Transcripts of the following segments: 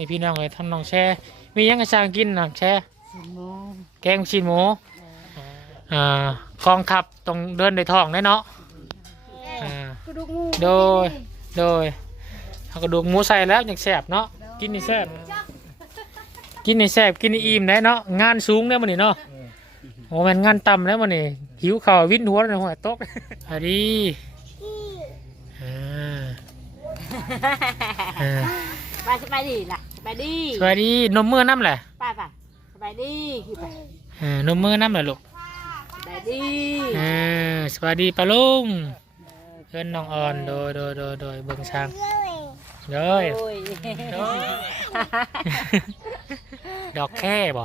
นี่พี่น้องเลยทำน้องแช่ มีหยังกระชางกินน้องแช่สิบโมงแกงชีนหมูอ่ากองทัพต้องเดินในท้องแน่เนาะอ่ากระดูกหมูโดยโดยเอากระดูกหมูใส่แล้วยังแสบเนาะกินนี่แสบกินนี่แสบกินนี่อิ่มได้เนาะงานสูงได้มันนี่เนาะโอ้แมันงานต่ำแล้วมันนี่หิวข้าววิ่นหัวในหัวตกอันนี้อ่าอ่า ไปสบายดีล่ะสบายดีสวัสดีนมมือน้ำแหละไปไปสบายดีคือไปอ่านมมือน้ำแหละลูกสบายดีอ่าสวัสดีปะลุงเพื่อนน้องอ่อนโดยโดยโดยโดยเบิ่งช้างโดยโอ้ยโดยดอกแค่บ่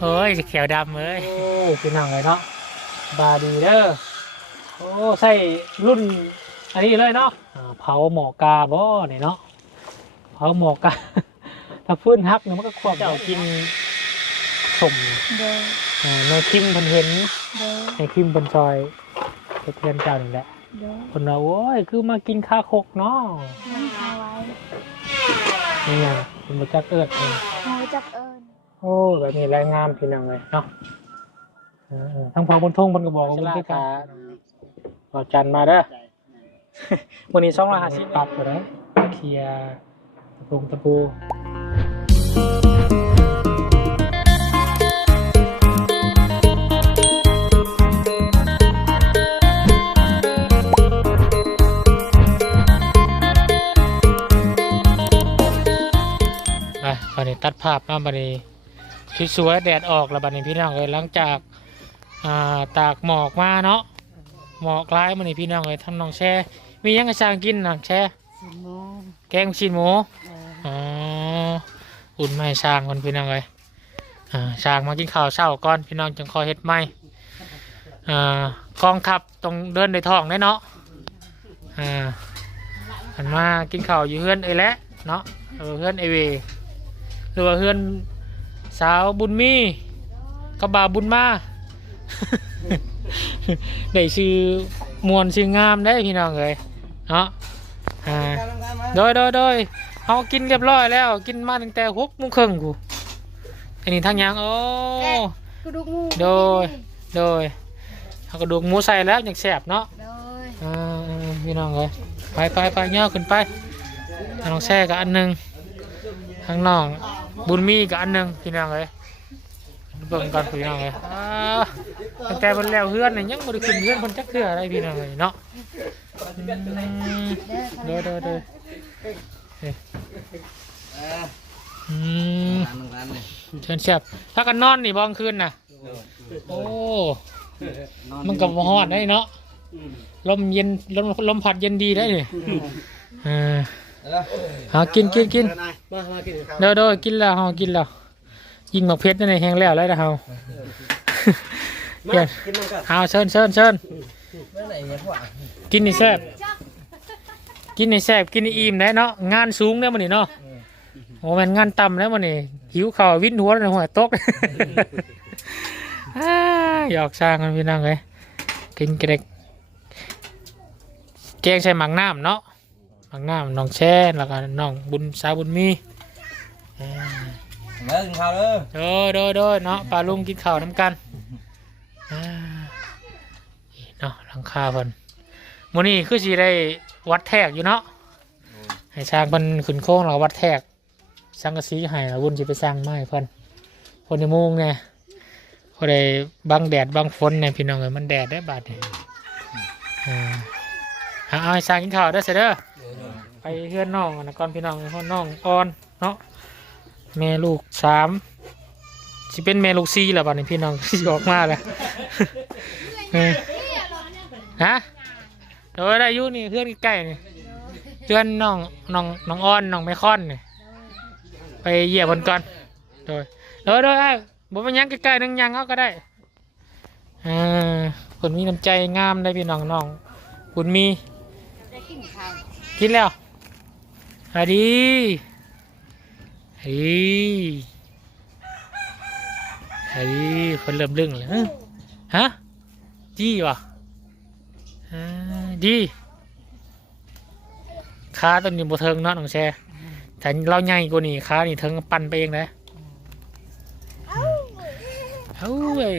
เฮ้ยเขียวดำเลยโอ้พี่น้องเลยเนาะบาดีเด้อโอ้ใส่รุ่นอันนี้เลยเนาะอ่าเผาหมอกาบ่เนี่ยเนาะ เผาหมอกาถ้าพื้นฮักเนี่ยมันก็ควบเจ้ากินสมเด้ออ่าในคิมเพิ่นเห็นเด้อในคิมเพิ่นซอยสะเทือนเจ้านี่แหละเด้อคนว่าโอ้ยคือมากินข้าวคกเนาะนั่งเอาไว้นี่ไงเป็นมาจักเอิดเองเอาจักเอิญโอ้แบบนี้แรงงามพี่น้องเลยเนาะเออๆทั้งพอบนทงบนกระบอกบนที่กาบอจันมาเด้อวันนี้ช่องละห้าสิบบาทเลยเคลียร์ ตะปูตะปูอะบันนี้ตัดภาพมาบันนี้สวยๆแดดออกแล้วบันนี้พี่น้องเลยหลังจากอ่าตากหมอกมาเนาะหมอกร้ายบันนี้พี่น้องเลยทำน้องแช่ มีหยังกระชางกินน้องแช่สิบโมงแกงชีนหมูเด้ออ๋อ อุ่นไม่ช้างก่อนพี่น้องเลยอ่าช้างมากินข้าวเช้าก่อนพี่น้องจึงคอยเฮ็ดไม่กองทัพต้องเดินในท้องได้เนาะหันมากินข้าวอยู่เฮือนเอและเนาะเออเฮือนเอเวหรือว่าเฮือนสาวบุญมีกับบาบุญมาได้ชื่อมวนชื่องามได้พี่น้องเลยเนาะโดยโดยโดย เขากินเรียบร้อยแล้ว กินมาตั้งแต่หกโมงครึ่งกูอันนี้ทั้งหยังโอ้กระดูกหมูโดยโดยเอากระดูกหมูใส่แล้วยังแสบเนาะโดยอ่าพี่น้องเลยไปไปไปเงาขึ้นไปทางน้องแช่กับอันหนึ่งทางน้องบุญมีกับอันหนึ่งพี่น้องเลยเบิ่งก่อนพี่น้องเลยอ่าตั้งแต่มันแล้วเฮือนเนี่ยยังบ่ได้ขึ้นเฮือนคนจักเทื่ออะไรพี่น้องเลยเนาะอืมเด้อโด ยโดยโดยอืมเชิญเชียบถ้ากันนอนนี่บองคืนน่ะ โอ้ มันกับฮอดได้เนาะลมเย็นลมลมพัดเย็นดีได้เลยเออเอากินกินกินมามากินข้าวเด้อเด้อกินแล้วเฮากินแล้วยิงหมกเพชรนั่นเองแห้งแล้วแล้วนะเฮามาเดี๋ยวกินน้ำกันเอาเชิญเชิญเชิญเมื่อไหร่เนี่ยพ่อกินนี่แซ่บ กินนี่แซ่บกินนี่อิ่มได้เนาะงานสูงได้มันนี่เนาะโอ้แมันงานต่ำแล้วมันนี่หิวข้าววิ่นหัวในหัวตก อ้าหยอกช่างกันพี่น้องเลยกินกระเด็กแกงใส่หมักน้ำเนาะหมักน้ำน้องแช่แล้วก็น้องบุญสาวบุญมีอ่า เลิกกินข้าวเด้อโดยโดยโดยเนาะปลาลุงกินข้าวน้ำกันอ่านี่เนาะหลังคาเพิ่นมื้อนี้คือสิได้ วัดแทกอยู่เนาะให้ช่างเพิ่นขึ้นโค้งแล้วก็วัดแทกสังกะสีให้แล้วบุญสิไปสร้างไม้เพิ่นคนในมุงเนี่ยเขาได้บังแดดบังฝนเนี่ยพี่น้องเอ้ยมันแดดได้บาดเนี่ยอ่าเอาเอาให้สร้างกินข้าวได้อเสร็จเด้อไปเฮือนน้องกันนะก่อนพี่น้องเฮือนน้องอ่อนเนาะแม่ลูกสามสิเป็นแม่ลูกสี่แล้วบัดนี้พี่น้องสิออกมาแล้วเออฮะ เดี๋ยวได้อยุนี่เพื่อนใกล้ๆนี่เพื่อนน้องน้องน้องอ้อนน้องไมคอนนี่ไปเหยียบบนก่อนโดยโดยโดยไอ้บ่เป็นหยังใกล้ๆนึงยังเขาก็ได้อ่าคนมีน้ำใจงามได้พี่น้องน้องคุณมีได้กินข้าวกินแล้วสวัสดีเฮ้ยเฮ้ยคนเริ่มลึงเลยฮะดีวะอ่า ดีขาต้นนี้บ่เทิงเนาะน้องแช่แต่เราใหญ่กว่านี่ขานี่ถึงปั่นไปเองนะเอาเว้ย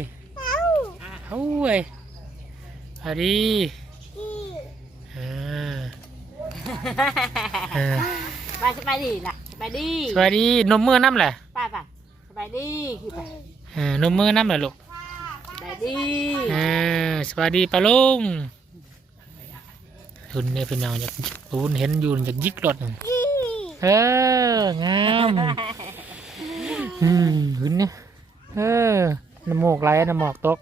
เอาเว้ยอะดีอ่าอ่าไปสบายดีล่ะสบายดีสวัสดีนมมือน้ำแหละไปไปสบายดีคือไปอ่านมมือน้ำแหละลูกสบายดีอ่าสวัสดีปะลุง คุณเนี่ยพี่น้องอยากคุณเห็นอยู่อยากยิกรถเอองามอืมคุณเนี่ยเออน้ำหมอกไหลน้ำหมอกตก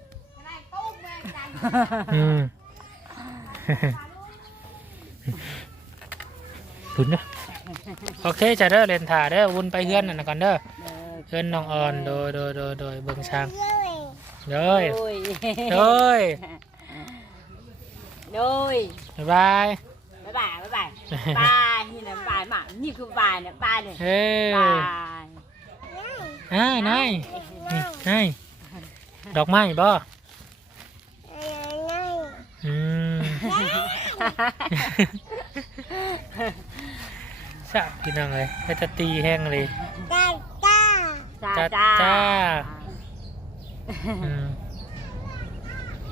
อืมคุณเนี่ยโอเคจะเด้อเรียนถ่าเด้อวุ่นไปเฮือนนั่นนะก่อนเด้อเออเฮือนน้องออนโดยโดยโดยโดยเบิ่งช้างโดยโดย โดยโดยบ๊ายบายบ๊ายบายบ๊ายบายบายนี่นะบายหมานี่คือบายเนี่ยบายเนี่ยเฮ้ยบายอ่านายนี่นายดอกไม้บ่อืมสะพี่น้องเลยไปตะตีแห้งเลยจ้าจ้าจ้าจ้าอืม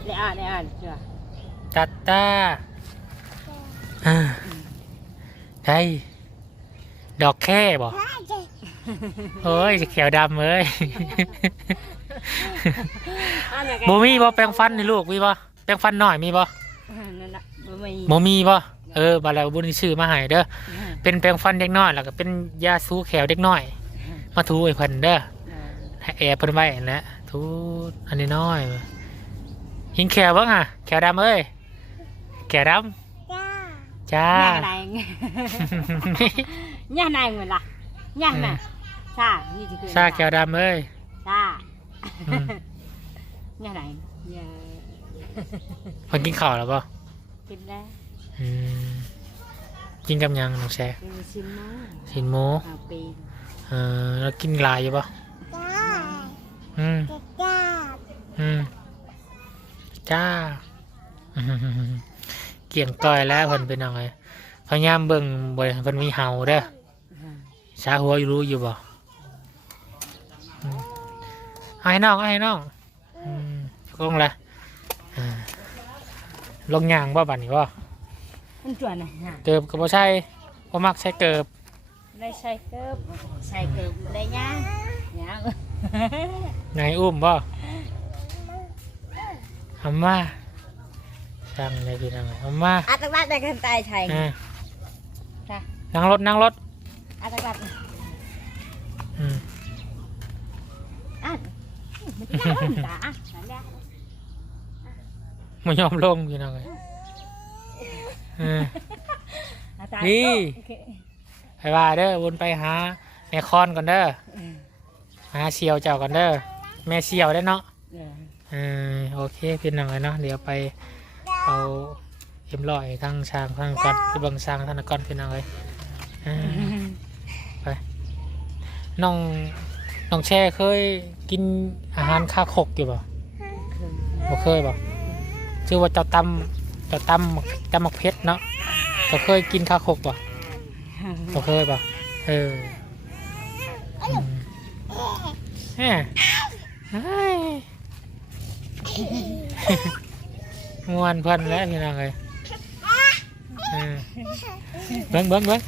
เนี่ยอะเนี่ยอะเชื่อ ตัดตาอ่าได้ ดอกแค่บ่โอ้ยเขียวดำเลยอะเนี่ยแกบ่มีบ่แปรงฟันนี่ลูกมีบ่แปรงฟันหน่อยมีบ่นั่นน่ะบ่มีบ่มีบ่เออบาแล้วบุญชื่อมาให้เด้อเป็นแปรงฟันเด็กน้อยแล้วก็เป็นยาสูแขวเด็กน้อย มาถูให้เพิ่นเด้อให้แอร์เพิ่นไว้นั่นแหละถูอันนี้น้อยหิงแขวบ้างอะแขวดำเอ้ย แขวดำจ้าย่างไหนย่างไหนเหมือนล่ะย่างไหนชานี่ที่คือซาแขวดำเอ้ยชาอืมย่างไหนย่างเพิ่นกินข้าวแล้วบ่กินแล้วอืมกินกับหยังน้องแซ่กินชิมม้าสินหมูเอาปีเออแล้วกินหลายอยู่บ่อืมอืมจ้าอืม เกี่ยงก้อยแล้วเพิ่นเป็นยังไงพยายามเบิ่งบ่ให้เพิ่นมีเห่าเด้อสาหัวอยู่รู้อยู่บ่อืมเอาให้น้องเอาให้น้องอืมลงละอ่าลงยางบ่บัดนี้บ่มันจวนนะฮะเกิบก็บ่ใช่บ่มักใช้เกิบได้ใส่เกิบใส่เกิบได้ย่างย่างไหนอุ้มบ่ทำมา สั่งเลยพี่น้องทำมาอาตบัดได้กันตายใช่อ่าจ้ะนั่งรถนั่งรถอาตบัดอืมอะไม่ได้จ้านั่นแหละไม่ยอมลงพี่น้องเลยเอออาตานี่ โอเคไปว่าเด้อวนไปหาแม่คอนก่อนเด้อหาเชียวเจ้าก่อนเด้อแม่เชียวได้อเนาะ เออเออโอเคพี่น้องเลยเนาะเดี๋ยวไป เอาเอ็มลอยทั้งช้างทั้งก่อนไปเบังช้างทั้งก่อนพี่น้องเลยเออน้องน้องแช่เคยกินอาหารข้าวขกอยู่บ่บ่เคยบ่ชื่อว่าเจ้าตำเจ้าตำตำมักเพชรเนาะเจ้าเคยกินข้าวขกบ่บ่เคยป่ะเอออืมแหมเฮ้ย มวนเพันแล้วพี่น้องเลยเออเบิ้งเบิ้งเบิ้ง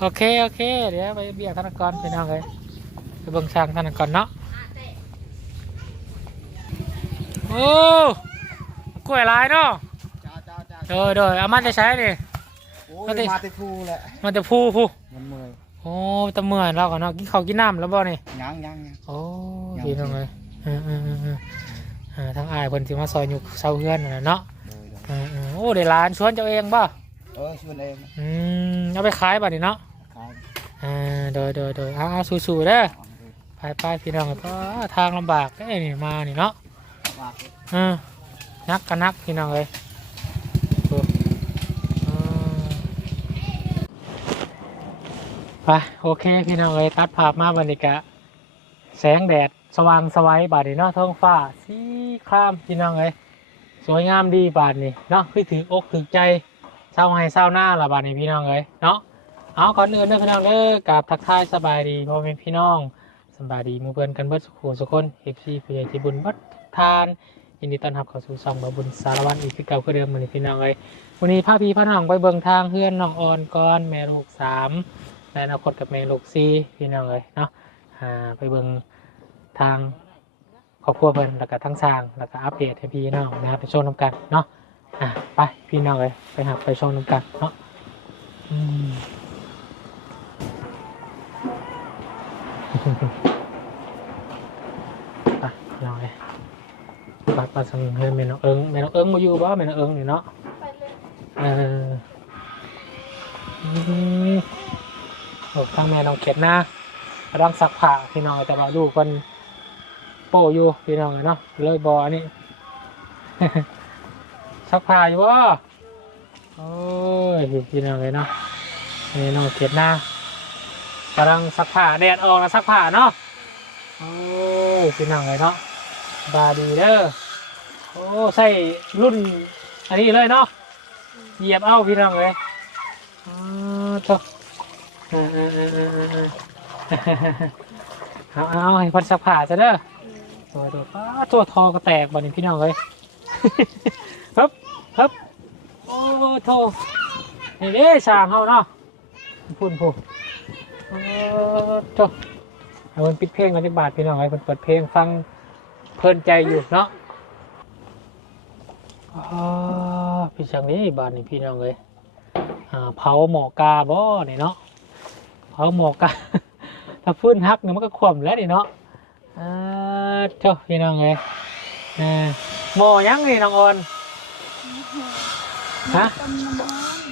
โอเคโอเค เดี๋ยวไปเบียร์ธนกรพี่น้องเลยไปเบิ้งสร้างธนกรเนาะโอ้กล้วยลายเนาะจ้าจ้าจ้าโดยโดยเอามันจะใช้ดิโอ้มาดิยมาติฟูแหละมันจะพูพูมันเมื่อยโอ้ตะเมื่อยแล้วก่อนเนาะกินข้าวกินน้ำแล้วบ่นี่ยังยังยัง โอ้ยัง ดีจังเลยเออเออเออเอออ่าทั้งอายเพิ่นสิมาซอยอยู่เซาเฮือนนั่นน่ะเนาะโดยโดยเออเออโอ้ได้ร้านชวนเจ้าเองบ่เออชวนเองอืมเอาไปขายบ่นี่เนาะขายอ่าโดยโดยโดยเอาเอาสู้ๆเด้อเอาไปไปไปพี่น้องก็ทางลำบากเด้นี่มานี่เนาะ ฝาก เออนักก็นักพี่น้องเลย ไปโอเคพี่น้องเลยตัดภาพมาบรรยากาศแสงแดดสว่างสวัยบาดนี้เนาะท้องฟ้าสีครามพี่น้องเลยสวยงามดีบาดนี้เนาะคือถืออกถือใจเศร้าให้เศร้าหน้าละบาดนี้พี่น้องเอ้ยเนาะเอาก่อนอื่นเด้อพี่น้องเด้อกราบทักทายสบายดีพ่อแม่พี่น้องสบายดีมู่เพื่อนกันเบิดสุขุสุคน FC ผู้ใหญ่ใจบุญบัดทานยินดีต้อนรับเข้าสู่ช่องบาบุญสารวัตรอีกคือเก่าคือเดิมมื้อนพี่น้องเอ้ยวันนี้พาพี่พาน้องไปเบิ่งทางเฮือนน้องออนก่อนแม่ลูกสาม และอนาคตกับแม่ลูกสี่พี่น้องเอ้ยเนาะอ่าไปเบิ่งทางครอบครัวเพิ่นแล้วก็ทั้งสร้างแล้วก็อัปเดตให้พี่น้องนะครับไปชมนํกันเนาะอะไปพี่น้องเอ้ยไปหาไปชมนํกันเนาะอืมไปพี่น้องเอ้ยบัดมาสังเฮือนแม่น้องเอิงแม่น้องเอิงมาอยู่บ่แม่น้องเอิงนี่เนาะเอออืมโอ้ ทางแม่น้องเข็ดนะกำลังซักผ้าพี่น้องแต่ว่าลูกมันโป้อยู่พี่น้องเนาะเลยบอันนี้ซักผ้าอยู่บ่โอ้ยพี่น้องเลยเนาะแม่น้องเข็ดนะกำลังซักผ้าแดดออกแล้วซักผ้าเนาะโอ้ยพี่น้องเลยเนาะบาดีเด้อโอ้ใส่รุ่นอันนี้เลยเนาะเหยียบเอาพี่น้องเลยอ๋อเออเออ เออเออเออเอาเอาให้พันสักผ่าซะเด้อตัวตัวฟ้าตัวทอก็แตกบ่นี่พี่น้องเลยฮึบฮึบโอ้โทนี่เด้สร้างเฮาเนาะพุ่นพุ่นโอ้โตเอามันปิดเพลงกันที่บาทพี่น้องเลยเพิ่นเปิดเพลงฟังเพลินใจอยู่เนาะอ๋อพี่ช่างนี้บ้านนี่พี่น้องเลยอ่าเผาหมอกาบ่นี่เนาะ เผาหมอกาถ้าฟื้นฮักเนี่ยมันก็คว่ำแล้วนี่เนาะอ่าเจ้าพี่น้องเลยอ่าหมอยังนี่น้องออนฮะ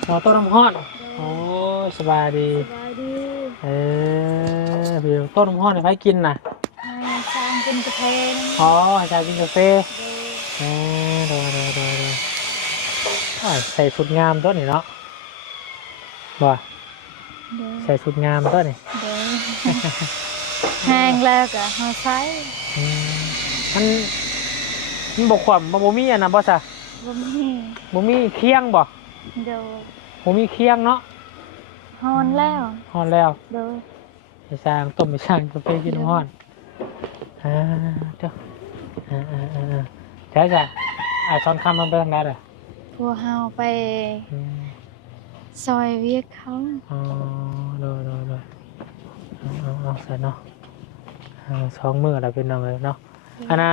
หมอต้นน้ำห้อนโอ้ยสบายดีสบายดีเออพี่ต้นน้ำห้อนให้ไปกินน่ะให้สร้างเป็นกระเพงอ๋อให้ชายกินกาแฟโดยเออดูดูดูดูอ่าใส่ชุดงามตัวนี่เนาะบ่โดย ใส่ชุดงามตัวนี่โดยแห้งแล้วก็เฮาใช้อืมมันมันบกความบ่บ่มีอันนะบ่ซะบ่มีบ่มีเคียงบ่โดยบ่มีเคียงเนาะฮอนแล้วฮ้อนแล้วโดยไปสร้างต้มไปสร้างกาแฟกินน้ำฮ้อนอ่าเจ้าอ่าอ่าอ่าอ่าใช่จ้ะอ่าซ้อนคำมันไปทางใดล่ะพวกเฮาไป อืม ซอยเวียกเขาอ๋อดูดูดูเอาเอาเอาใส่เนาะเอาสองมือแล้วเป็นน้องเลยเนาะอันน่ะ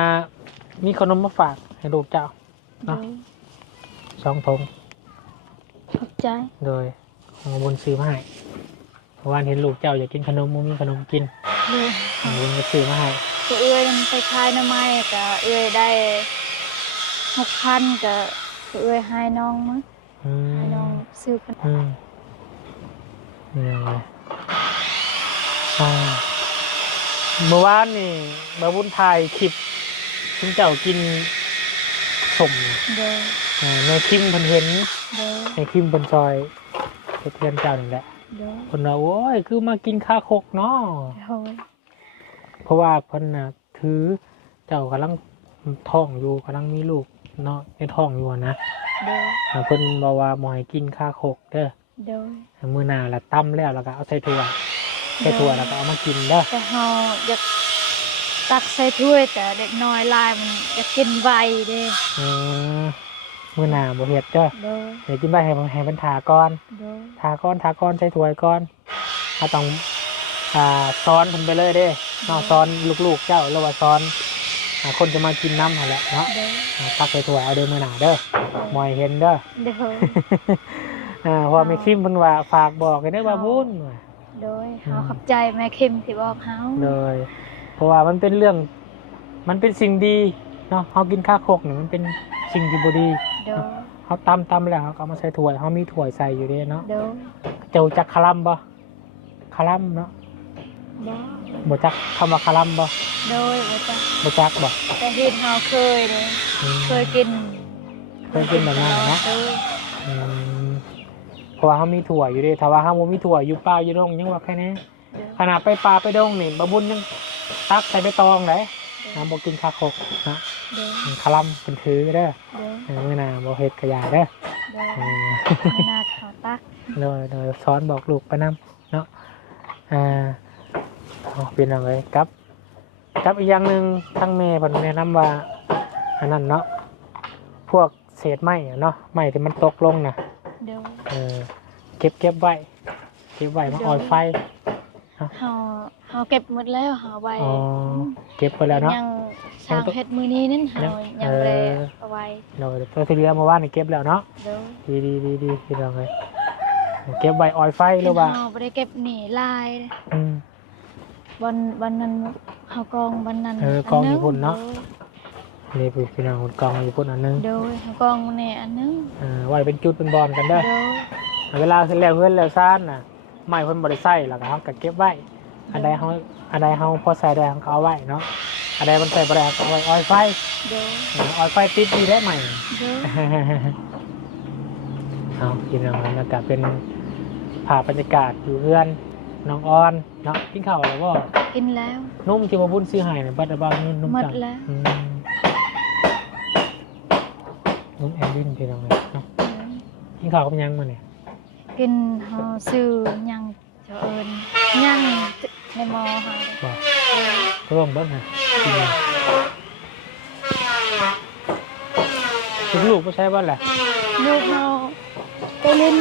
มีขนมมาฝากให้ลูกเจ้าโดเนาะยสองทงขอบใจ โดยของบุญซื้อมาให้เพราะว่าเห็นลูกเจ้าอยากกินขนมบ่มีขนมกินโดยของบุญก็ซื้อมาให้ตัวเอื้อยมันไปขายหน้ำไม้ก็เอื้อยได้6,000ก็ตัวเอื้อยให้น้องมั้งอืให้น้องม ซื้อขนมอืมนี่ยังไงอ่าเมื่อวานนี่บาบุญถ่ายคลิปคุณเจ้ากินสมโดยอ่าในคลิปเพิ่นเห็น โดยในคลิปเพิ่นซอยเฮ็ดเทียนเจ้านี่แหละโดยเพิ่นว่าโอ้ยคือมากินข้าวคกเนาะโดยเพราะว่าเพิ่นน่ะถือเจ้ากำลังท้องอยู่กำลังมีลูกเนาะในท้องอยู่อะนะ โดยอ่าเพิ่นบอกว่าบ่ให้กินข้าวคกเด้อโดยมื้อหน้าละตั้มแล้วแล้วก็เอาใส่ถ้วยใส่ถ้วยแล้วก็เอามากินเด้อแต่เฮาอยากตักใส่ถ้วยแต่เด็กน้อยหลายมันอยากกินไวเด้อืมมื้อหน้าบ่เฮ็ดเด้อโดยเดี๋ยวกินไปให้ให้เพิ่นทาก่อนโดยทาก่อนทาก่อนใส่ถ้วยก่อนถ้าต้องอ่าซ้อนเพิ่นไปเลยเด้เนาะซ้อนลูกๆเจ้าหรือว่าซ้อน อ่าคนจะมากินน้ำหั่นแหละเนาะโดยอ่าตักใส่ถ้วยเอาเด้อมื้อหน้าเด้อมอยเห็นเด้อโดยอ่าเพอไม่คิมเพิ่นว่าฝากบอกให้ได้อว่าบุญว่ะโดยเฮาขอบใจแม่คิมที่บอกเฮาเลย เพราะว่ามันเป็นเรื่อง มันเป็นสิ่งดีเนาะเฮากินข้าวโคกนี่มันเป็นสิ่งที่บ่ดีโดยเฮาตำตำแล้วเฮาก็เอามาใส่ถ้วยเฮามีถ้วยใส่อยู่เด้เนาะโดยเจ้าจักคาลัมบ่คาลัมเนาะ บ่บ่จักคำว่าคาลัมบ่โดยบ่จ้ะบ่จักบ่แต่เห็นเฮาเคยเด้อืม เคยกินเคยกินแบบนั้นเนาะโดยอืมเพราะว่าเฮามีถั่วอยู่เด้ถ้าว่าเฮาบ่มีถั่วอยู่ป่าอยู่ดงยังว่าแค่นี้โดยขนาดไปป่าไปดงนี่บะบุญยังตักใส่ใบตองเลยนะบอกกินข้าวโคกนะโดยคาลัมเป็นถือเด้อโดยเออมื่อหนาบอเฮ็ดกระยาเด้อโเดี๋ยวเออไม่น่าเขาตักเลยเลยสอนบอกลูกไปนำเนาะอ่า เอาเป็นอะไรครับครับอีกอย่างหนึ่งทั้งแม่เพิ่นแนะนำว่าอันนั้นเนาะพวกเศษไม้อะเนาะไม้ที่มันตกลงนะเดี๋ยวเออเก็บเก็บไว้เก็บไว้มาออยไฟ เฮาเฮาเก็บหมดแล้วเฮาไว้อ๋อ เก็บไปแล้วเนาะ ยังสร้างเฮ็ดมื้อนี้นั่นเฮายังยังเออแลเอาไว้เราตัวที่เหลือเมาว่านนี่เก็บแล้วเนาะเดี๋ยวดีดีดีดีพี่น้องเลยเก็บไว้ออยไฟหรือว่าเฮาบ่ได้เก็บหนีลายอืม วันวันนั้นเฮากองวันนั้นเออกองญี่ปุ่นเนาะนี่พี่น้องคนกองอยู่พุ่นอันนึงเดี๋ยวเฮากองแน่อันนึงเออไว้เป็นจุดเป็นบอลกันเด้อเดี๋ยวเวลาขึ้นแล้วเพื่อนแล้วซ่านน่ะไม้เพิ่นบ่ได้ใส่แล้วก็เฮาก็เก็บไว้ อันใดเฮาอันใดเฮาพอใส่ได้เฮาก็เอาไว้เนาะ อันใดมันใส่บ่ได้เฮาก็เอาไว้ออยไฟเดี๋ยวเออออยไฟติดดีได้ใหม่เดี๋ยวเอาพี่น้องแล้วก็เป็นภาพบรรยากาศอยู่เพื่อน น้องออนเนาะกินข้าวแล้วบ่กินแล้ว นุ่มที่บ่บุญซื้อให้น่ะบัดบ่าวนุ่มนุ่มหมดจังแล้ว อืมนุ่มแอนดินพี่น้องเลยเนาะกินข้าวกับหยังมาเนี่ยกินเฮาซื้อหยังเจะเอิ้นหยังในหม้อเฮาบอกร่วมเบิ้งฮะกินเลยลูกลูกไม่ใช่บ้านแหละลูกเฮาไปเล่น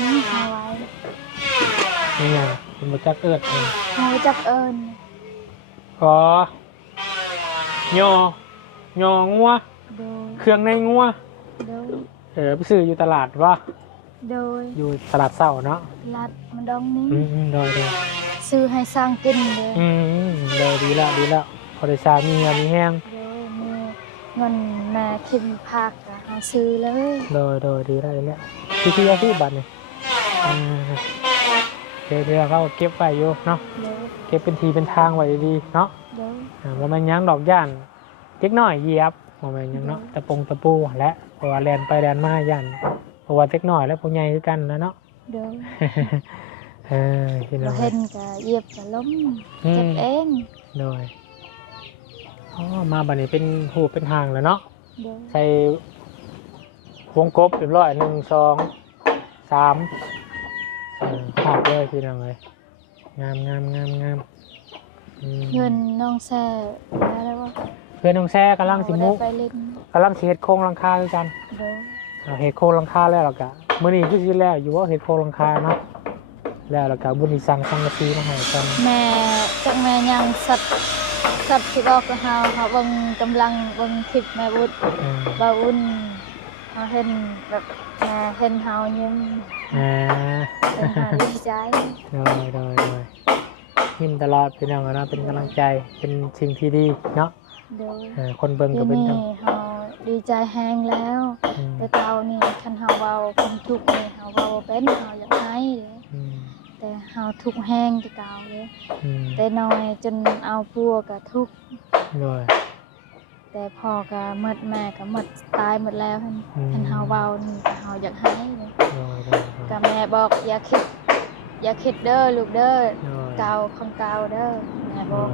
นี่เฮาไว้ นี่ไงเป็นบจักเอิดเองเฮาจักเอิ้นอ๋อยอยองัว โดยเครื่องในงัว โดยเออไปซื้ออยู่ตลาดวะโดยอยู่ตลาดเศร้าเนาะลัดมันดองนี้อืมอืมโดยโดยซื้อให้สร้างกินเลยอืมอืมโดยดีแล้วดีแล้วพอได้ชามีเงินมีแห้งโดยมีเงินมาคิมพักอะเฮาซื้อเลย โดยโดยดีแล้วดีแล้วพี่พี่พี่บัตรเนี่ยอ่า เดี๋ยวเดี๋ยวเขาเก็บไว้อยู่เนาะโดยเก็บเป็นทีเป็นทางไว้ดีๆเนาะโดย อ่าว่ามันยังดอกย่านเล็กน้อยเหยียบว่ามันยังเนาะตะปงตะปูและเพราะว่าแลนไปแลนมาย่านเพราะว่าเล็กน้อยและผู้ใหญ่คือกันแล้วเนาะ โดยเออพี่น้บ่องเห็นก็เหยียบก็ล้มอืเจ็บมเองโดยอ๋อมาบัดนี้เป็นหูปเป็นหางแล้วเนาะ โดยใส่วงกบเรียบร้อยหนึ่งสองสาม เออภาพเลยพี่น้องเลยงามงามงามงามอืมเงินน้องแซ่อะไรวะเพื่อนน้องแซ่กำลังสิมุบ่ได้ไปเล่นกำลังสิเฮ็ดโครงหลังคาคือกันโดยเอาเฮ็ดโครงหลังคาแล้วล่ะกะมื้อนี้คือสิแล้วอยู่ว่าเฮ็ดโครงหลังคาเนาะแล้วล่ะกะบุญนี่สั่งสังกะสีมาให้กันแม่จักแม่ยังสัตว์สัตว์ที่บอกกับเฮาเฮาเบิ่งกำลังเบิ่งคลิปแม่บุญอืมบ่าวอุ่นเฮาเห็นแบบแม่เห็นเฮายิ้ม อ่าเห็นเฮาดีใจโดยโดยโดยยิ้มตลอดพี่น้องเนาะเป็นกำลังใจเป็นสิ่งที่ดีเนาะโดยเออคนเบิ่งเดี๋ก็ยวเป็นนี้ทั้งเฮาดีใจแฮงแล้ว อืมแต่เก่านี่คันเฮาเว้าคนทุกข์นี่เฮาเว้าบ่เป็นเฮาอยากให้เด้อืมแต่เฮาทุกข์แฮงแต่เก่าเด้อืมแต่น้อยจนเอาพัวก็ทุกข์โดย แต่พ่อก็หมดแม่ก็หมดตายหมดแล้วหั่นอืมคันเฮาเว้านี่ก็เฮาอยากให้เด้โดยโดยโดยก็แม่บอกอย่าคิด อย่าคิดเด้อลูกเด้อโดยเก่าคนเก่าเด้อแม่บอก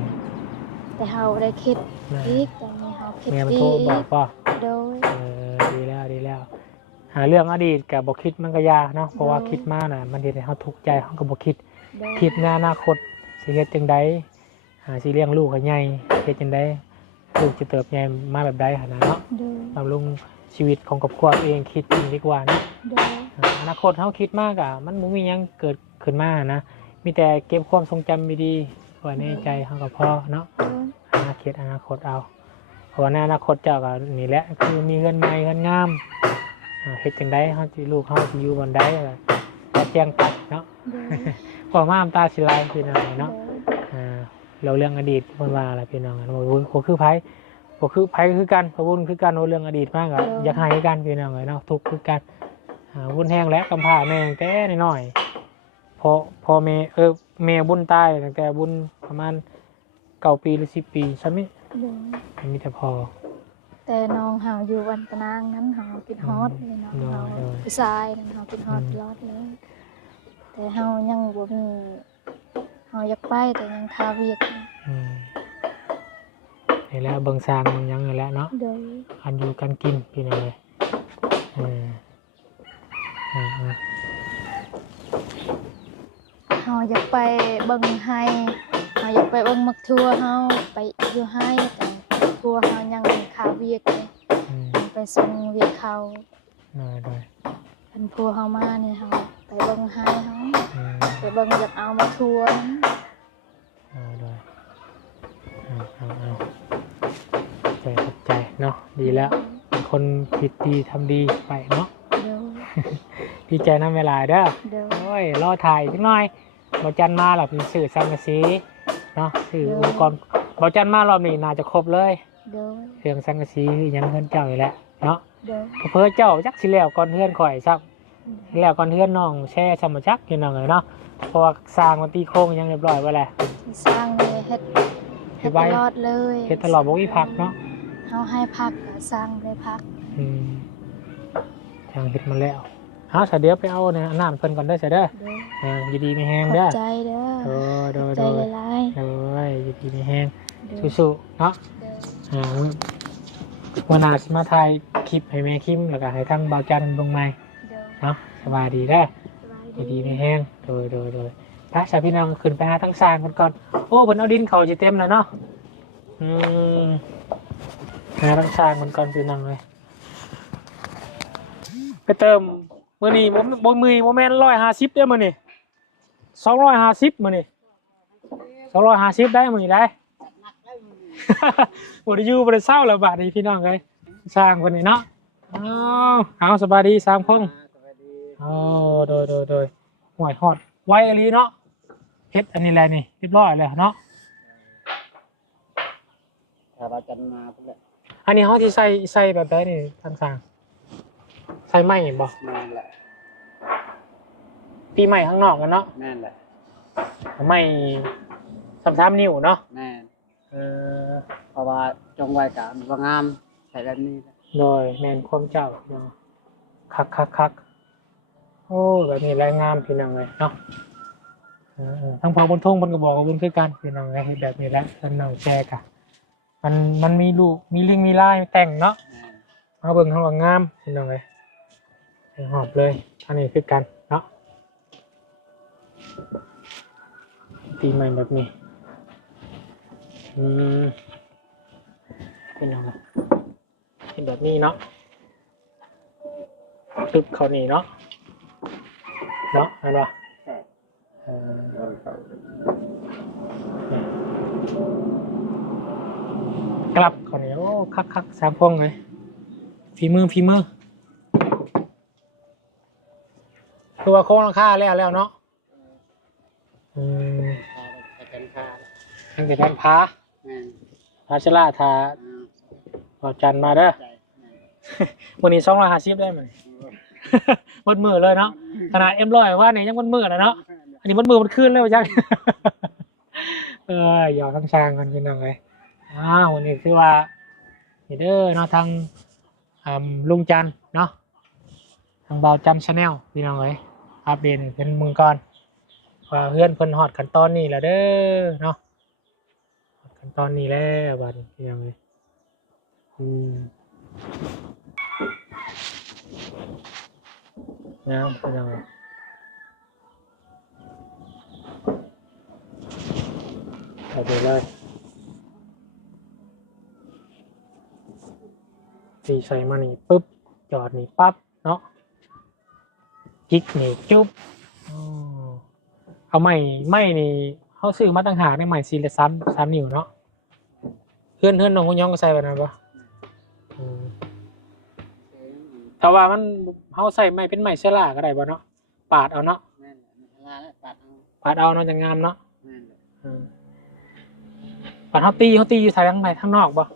แต่เฮาได้คิดโดยอีกแต่นี่เฮาคิดแม่มาดีโทรบอกป่ะโดยเออดีแล้วดีแล้ว หาเรื่องอดีตกับบคิดมันก็ยากเนาะเพราะว่าคิดมากน่ะ มันเฮ็ดให้เขาทุกข์ใจเขาก็บคิด โดยคิดในอนาคตสิเฮ็ดจังไดหาสิเลี้ยงลูกให้ใหญ่เฮ็ดจังได ลูกจะเติบใหญ่มาแบบใดหั่นน่ะเนาะโดยบำรุงชีวิตของครอบครัวตัวเองคิดจริงดีกว่านะโดยอ่าอนาคตเขาคิดมากอะ มันบ่มีหยังเกิดขึ้นมานะ มีแต่เก็บความทรงจำดีๆไว้ในใจเขาก็พอเนาะ โดยอนาคตอนาคตเอา เพราะว่าในอนาคตเจ้าก็นี่แหละคือมีเงินใหม่เงินงามอ่าเฮ็ดจังไดเขาสิลูกเขาสิอยู่บนใดก็ก็แจ้งปัดเนาะโดย พอมาน้ำตาสิไหลพี่น้องโดเนาะยอ่า เราเรื่องอดีตเพิ่นว่าอะไรพี่น้องบ่บ่คือไผบ่คือไผคือกันพระบุญคือกันว่าเรื่องอดีตมากอะอยากให้กันพี่น้องเนาะทุกข์คือกันอ่าบุญแห้งแล้วกำพร้าแม่ตั้งแต่น้อยๆพอพอแม่เออแม่บุญตายตั้งแต่บุญประมาณเก้าปีหรือสิบปีใช่ไหมโดยมีแต่พอ แต่น้องเฮาอยู่วันตะนางนั้นเฮากินฮอดเลยน้องเฮาโดยผู้ชายนั้นเฮากินฮอดอืมตลอดเลยแต่เฮายังบ่มี เฮาอยากไปแต่ยังทาเวียกอยู่อืมนี่แหละเบิ่งสร้างเบิ่งหยังนี่แหละเนาะ โดยอันอยู่กันกินพี่น้องเลยเออเออเออเฮาอยากไปเบิ่งให้เฮาอยากไปเบิ่งมักทัวเฮาไปอยู่ให้แต่ทัวเฮายังขาเวียกเลยอืมไปส่งเวียกเขา ได้ได้เพิ่นพัวเฮามานี่เฮา ไปเบิ่งให้เฮาอืมไปเบิ่งอยากเอามาทัวร์นะได้ได้เอาเอาเอาใจขอบใจเนาะดีแล้วเป็นคนผิดดีทำดีไปเนาะเดี๋ยวดีใจน้ำเวลาเด้อ เดี๋ยวโอ้ย รอถ่ายจักหน่อยบอจันมาหรอเป็นสื่อสังกะสีเนาะสื่ออุปกรณ์บอจันมารอบนี้น่าจะครบเลยเดี๋ยวเครื่องสังกะสีคือหยังเพื่อนเจ้าอยู่แหละเนาะเดี๋ยวเพื่อเจ้าจักสิแล้วก่อนเพื่อนข่อยซัก แล้วก่อนเพื่อนน้องแช่สมจักอยู่น้องเลยเนาะเพราะว่าสร้างมันตีโค้งยังเรียบร้อยไว้แล้วสร้างเลยเฮ็ดเฮ็เฮ็ดดไว้ตลอดเลยเฮ็ดตลอดบ่มีพักเนาะเฮาให้พักก็สร้างได้พักอืมทางเฮ็ดมาแล้วเฮาสเดี๋ยวไปเอาเนี่ยน้ำเพิ่นก่อนเด้อเสยเด้อเดี๋ยวเอออยู่ดีไม่แห้งขอเด้อบใจเด้อโดยโดขอยบโดใจยหลายโดยอยู่ดีไม่แห้งๆเดี๋ยวสู้ๆเนาะเดี๋ยวอ่าวันหนาสิมาถ่ายคลิปให้แม่คิมแล้วก็ให้ทั้งเบาจันลงใหม่ เดี๋ยวเนาะสบายดีเด้อสบายอยู่ดีไม่แห้งโดยโดยโดยพระชาพี่น้องขึ้นไปหาทั้งสร้างกันก่อนโอ้เพิ่นเอาดินเขาจะเต็มแล้วเนาะอืมหาทั้งสร้างกันก่อนพี่น้องเลยไปเติมมื้อนี้บ่บ่มือบ่แม่น150เด้อมื้อนี้250มื้อนี้250ได้มื้อนี้ได้บ่ได้อยู่บ่ได้เศร้าแล้วบาดนี้พี่น้องเอ้ยสร้างคนนี้เนาะอ้าวเอาสบายดีสร้างพง ษ์สวัสดีอ๋อโดยโดยโดยห่วยฮอด ไวอหลีเนาะเฮ็ดอันนี้แหละนี่เรียบร้อยแล้วเนาะถ้าเราจันมาพุ่นแหละอันนี้เฮาที่ใส่ใส่แบบใดนี่ทางสร้างใส่ไม้บ่แม่นแหละปีใหม่ข้างนอกกันเนาะแม่นแหละไม้สามๆนิ้วเนาะแม่นเออเพราะว่าจงไว้กะมันบ่งามใส่แบบนี้แหละโดยแม่นความเจ้าเนาะคักคักคัก โอ้แบบนี้แรงงามพี่น้องเลยเนาะทั้งพอบนทงบนกระบอกบบนคือกันพี่น้องเลยแบบนี้แหละท่นน้องแชร์กะมันมันมีลูกมีลิงมีลายแต่งเนาะแม่นเอาเบิ่งเขาว่างามพี่น้องเลยหอบเลยอันนี้คือกันเนาะปีใหม่แบบนี้อืมพี่น้องเลยเป็นแบบนี้เนาะตึกเขานี่เนาะ เนาะเห็นปะเออกลับเขานี่โอ้คักคักๆสามพงเลยฝีมือฝีมือคือว่าโค้งราคาแล้วแล้วเนาะอืมพาไปจันพาตั้งแต่แทนพาแม่นพาชลาทาอ้าวบอจันมาเด้อใจแม่นวันนี้สองร้อยห้าสิบได้ไหม บนมือเลยเนาะขนาดเอ็มร้อยว่าเนี่ยยังบนมือนะเนาะอันนี้บนมือมันขึ้นเลยว่าจังเออหยอกทั้งช้างกันกินนังเลยอ้าววันนี้คือว่านี่เด้อเนาะทางอ่าลุงจันทร์เนาะทางเบาจันชาแนลพี่น้องเลยอัปเดตให้เป็นมือก่อนว่าเพื่อนเพิ่นฮอดกันตอนนี้แหละเด้อเนาะฮอดกันตอนนี้แล้วบัดนี้พี่น้องเลยอืม งามพี่น้องเลยเอาไปเลยตีใส่มานี่ปุ๊บจอดนี่ปั๊บเนาะจิกนี่จุ๊บเอาไม้ไม้นี่เขาซื้อมาตั้งหากในไม้ซีละซ้ำซ้ำนิ้วเนาะเพื่อนเพื่อนน้องคุณย่องก็ใส่แบบนั้นปะอืม แต่ว่ามันเขาใส่ไม้เป็นไม้เชล่าก็ได้ปะเนาะปาดเอาเนาะแม่นแหละเวลาแล้วตัดเอาปาดเอาเนาะจะงามเนาะแม่นแหละอืมปาดเขาตีเขาตีอยู่ทางไหนทางนอกปะ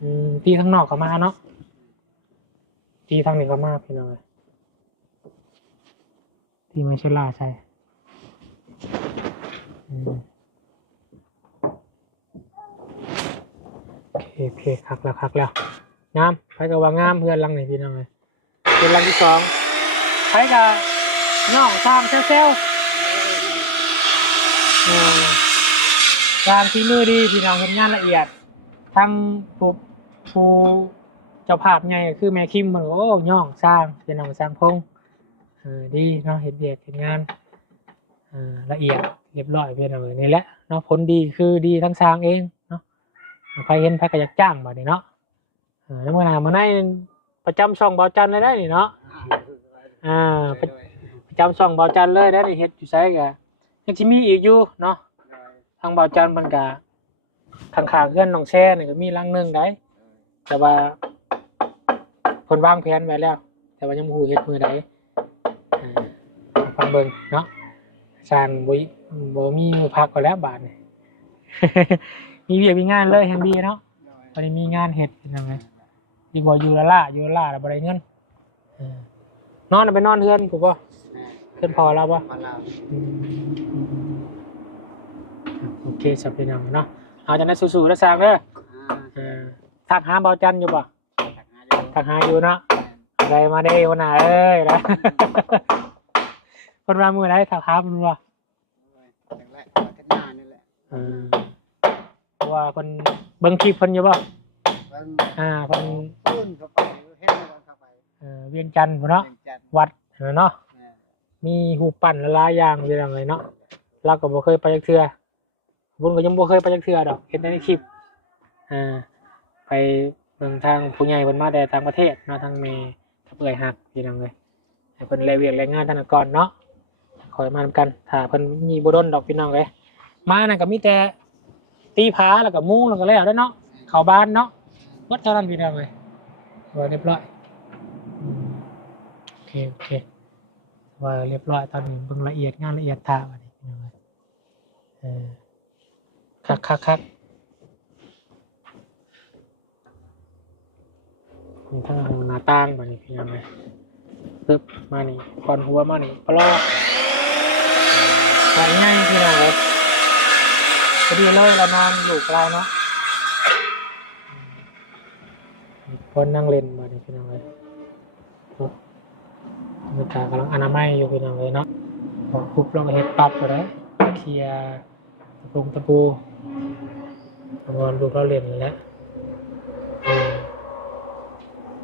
อืมตีทางนอกเขามาเนาะตีทางนี้เขามาพี่น้องเลยตีไม้เชล่าใช่อืมโอเคโอเคคักแล้วคักแล้ว งามไปกับว่างามเพื่อนหลังไหนพี่น้องเลยเป็นหลังที่สองไปกับน้องสร้างเซลล์ๆเออการที่มือดีพี่น้องเห็นงานละเอียด ทั้งผู้ผู้เจ้าภาพไงคือแม่คิมมันโอ้ย่องสร้างเป็นน้องสร้างพงเออดีเนาะเห็นเบียกเห็นงานเออละเอียดเรียบร้อยเป็นเอานี่แหละเนาะผลดีคือดีทั้งสร้างเองเนาะใครเห็นใครก็อยากจ้างมาเนี่เนาะ เออแล้วเมื่อไหร่มาในประจำช่องเบาจันเลยได้นี่เนาะอ่าประประจำช่องเบาจันเลยได้นี่เฮ็ดอยู่ไสก็ยังสิมีอีกอยู่เนาะทางเบาจันมันกะทางขาเพื่อนน้องแช่นี่ก็มีรังหนึงได้แต่ว่าผลวางแผนไว้แล้ว แต่ว่ายังบ่ฮู้เฮ็ดมือใดอ่าฟังเบิ่งเนาะสร้างบ่ยบ่มีมือพักก็แล้วบาดนี่มีเวียกมีงานเลยแฮงดีเนาะบ่ได้มีงานเฮ็ดเป็นจังไง ดีบ่อยู่ละล่าอยู่ละล่าแล้วบ่ได้เงินเออนอนน่ะไปนอนเฮือนกูบ่เฮือนพอแล้วบ่มาลาวอืมโอเคสับเป็นยังเนาะเอาจากนั้นสู้ๆแล้วสร้างเด้ออ่าเออทักหาเบาจันอยู่ป่ะทักหาอยู่เนาะอะไรมาได้วันไหนาเอ้ยนะ คนมามือไหนทักหามันวะแต่แรกมาที่าเพราะว่าคนเบิ่งคลิปเพิ่นอยู่ปะ นอ่าเพิ่นปืนเข้าไปเฮ็ดให้เราเข้าไปเออเวียงจันทน์พุ่นเนาะเวียงจันทน์วัดเห็นไหมเนาะ แม่มีหูปปั้นละลายอย่างอยู่อย่างไรเนาะเราก็บ่เคยไปจักเทื่อบุญก็ยังบ่เคยไปจักเทื่อดอกเห็นแต่ในคลิปอ่าไปเมืองทางผู้ใหญ่เพิ่นมาแต่ต่างประเทศเนาะทางเมทับเอ่ยหักพี่น้องเลยให้เพิ่นแลเวียกแรงงานธนากรเนาะคอยมานำกันถ้าเพิ่นมีบ่ดนดอกพี่น้องเลยมานั่นก็มีแต่ตีผาแล้วก็มุงแล้วก็แล้วเด้อเนาะเข้าบ้านเนาะ วัดเท่านั้นพี่น้องเลยว่าเรียบร้อยอืมโอเคโอเคว่าเรียบร้อยตอนนี้เบิ่งละเอียดงานละเอียดตาบัดนี้พี่น้องเอ้ยเออคักคักคักมีทั้งห้องหน้าต่างบัดนี้พี่น้องเอ้ยปึ๊บมานี่ก่อนหัวมานี่ปลอกใส่ง่ายพี่น้องเอ้ยพอดีเลยเรานอนอยู่ไกลเนาะ อืมคนนั่งเล่นบัดนี้พี่น้องเอ้ยโอ้บรรยากาศกำลังอนามัยอยู่พี่น้องเลยเนาะพอคุบลงเฮ็ดปั๊บก็ได้เคลียร์ตะปูตะปูตะงอนลูกเราเล่นนั่นแล้ว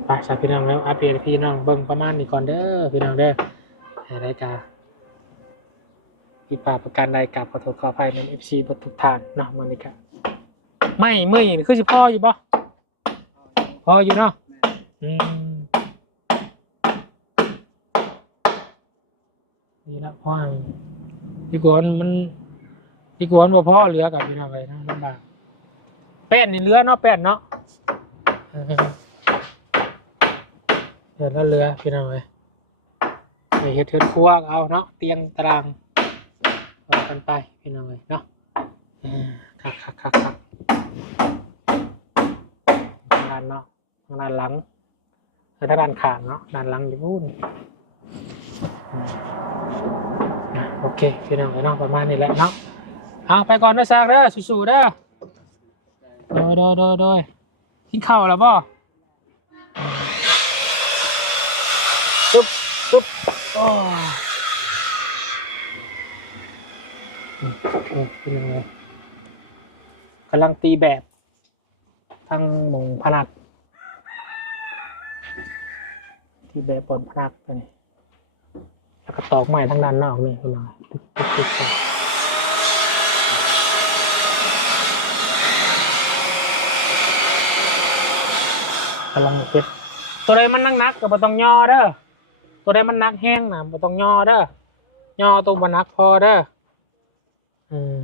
ไปสาพี่น้องแล้วอัปเดตพี่น้องเบิ่งประมาณนี้ก่อนเด้อพี่น้องเด้ออะไรกาพี่ป่าประกันใดกับขอโทษขออภัยในเอฟซีบทุกทานเนาะมันนี่ครับไม่มือนี่คือสิพ่ออยู่ปะพ่ ออยู่เนาะอืมนี่ละพ่อพี่กวนมันพี่กวนบ่พ่อเหลือกับพี่น้องไปนะลำบากแป้นนี่เหลือเนาะแป้นเนาะเดี๋ยวแล้วเหลือพี่น้องไปเดี๋ยวเฮ็ดเทือนครัวก็เอาเนาะเตียงตารางเอากันไปพี่น้องเลยเนาะคักคักคักคักทางด้านเนาะ ด้านหลังแล้วทางด้านข้างเนาะด้านหลังอยู่นู่นโอเคพี่น้องพี่น้องประมาณนี้แหละเนาะเอาไปก่อนนะซากเด้อสู้ๆเด้อโดยโดยโดยโดยกินข้าวแล้วบ่ตุ๊บตุ๊บโอ้เป็นยังไงกำลังตีแบบทั้งหมงพนัก ที่แบบบนพนักไปแล้วก็ตอกไม้ทั้งด้านนอกนี่คุณนาตึ๊กตึ๊กตึ๊กกำลังเก็บตัวใดมันนักนักก็บ่ต้องย่อเด้อตัวใดมันนักแห้งนะบ่ต้องย่อเด้อย่อตรงบ่นักพอเด้ออืม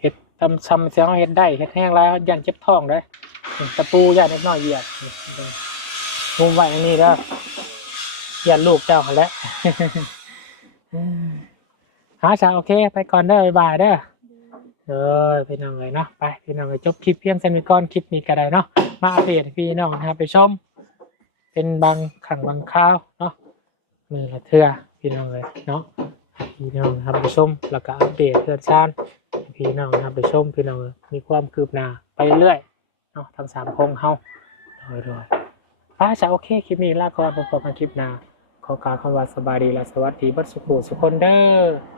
เห็ดทำซ้ำเสียงเห็ดได้เห็ดแห้งแล้วยันเจ็บท้องเด้ตะปูยันเล็กน้อยเหยียบ งุมไว้อันนี้เด้ออย่าลูกเจ้าแล้วหาสาวโอเค ไปก่อนเด้อบ๊ายบายเด้อเออพี่น้องเลยเนาะไปพี่น้องเลยจบคลิปเพียงเซมิกอนคลิปนี้ก็ได้เนาะมาอัปเดตพี่น้องนะครับไปชมเป็นบางขังบางคราวเนาะมือละเทือพี่น้องเลยเนาะพี่น้องนะครับไปชมแล้วก็อัปเดตเพื่อนชาติพี่น้องนะครับไปชมพี่น้องมีความคืบหน้าไปเรื่อยเนาะทั้งสามพงเฮาโดยๆ ป้าจะโอเคคลิปนี้ลาก่อนพบกันคลิปหน้าขอกล่าวคำว่าสบายดีและสวัสดีบัดสุขุสุคนเด้อ